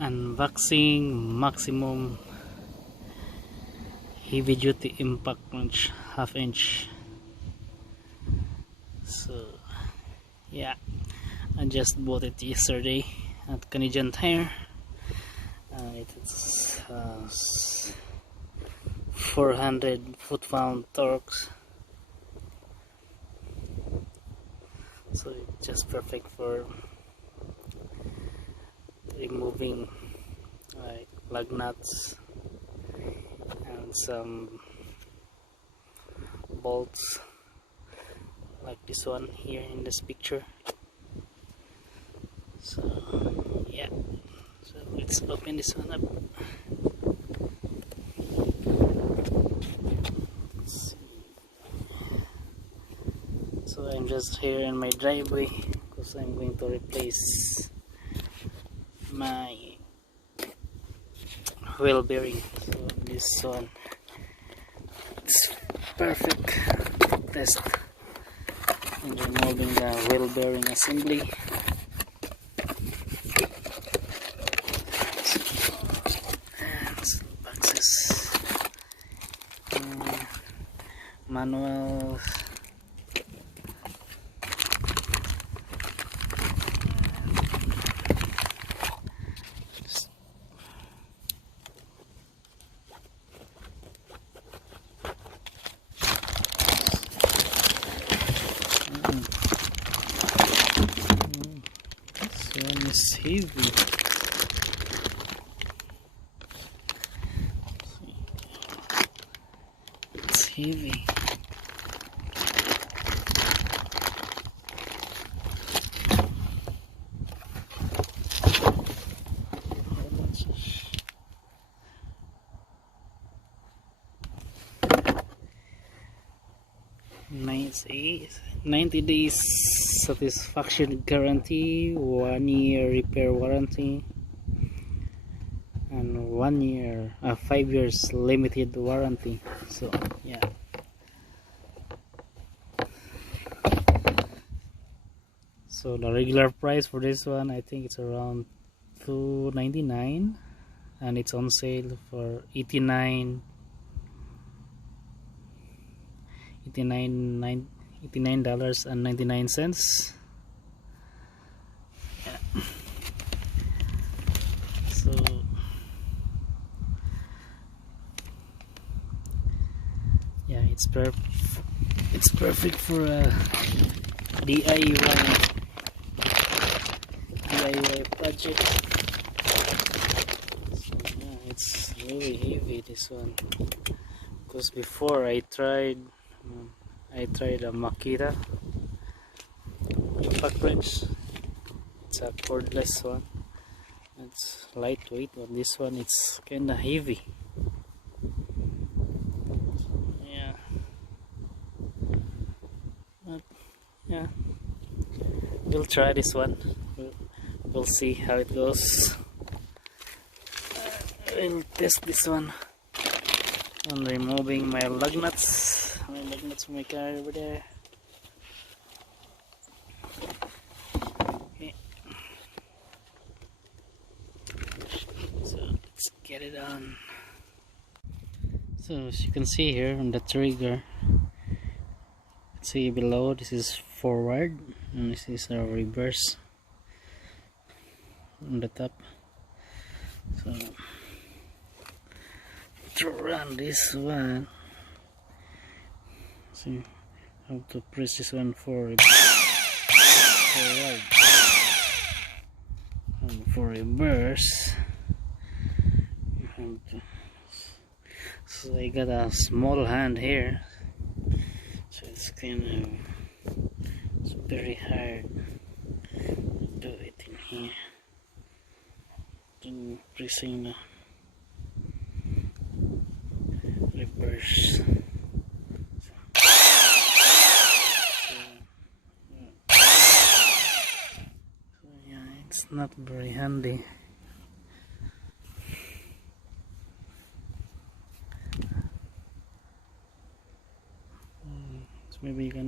Unboxing maximum heavy duty impact wrench, half-inch. So yeah, I just bought it yesterday at Canadian Tire. It's 400 foot-pound torque, so it's just perfect for removing like lug nuts and some bolts like this one here in this picture. So yeah, so let's open this one up. Let's see. So I'm just here in my driveway because I'm going to replace my wheel bearing. So this one, it's perfect test in removing the wheel bearing assembly. Boxes, manual, this one is heavy. It's heavy. Nice. 90 days satisfaction guarantee, 1 year repair warranty, and 1 year 5 years limited warranty. So yeah, so the regular price for this one, I think it's around $299, and it's on sale for $89.99. Yeah. So yeah, it's perfect for a DIY project. So yeah, it's really heavy, this one, because before I tried a Makita impact wrench. It's a cordless one. It's lightweight, but this one, it's kinda heavy. Yeah, but yeah, we'll try this one. We'll see how it goes. We'll test this one on removing my lug nuts. From my car over there. Okay. So let's get it on. So as you can see here on the trigger, see below, this is forward and this is a reverse on the top. So to run this one, see how to press this one forward, and for reverse you have to. So I got a small hand here, so it's very hard to do it in here. Then pressing the reverse. So yeah, it's not very handy. So maybe you can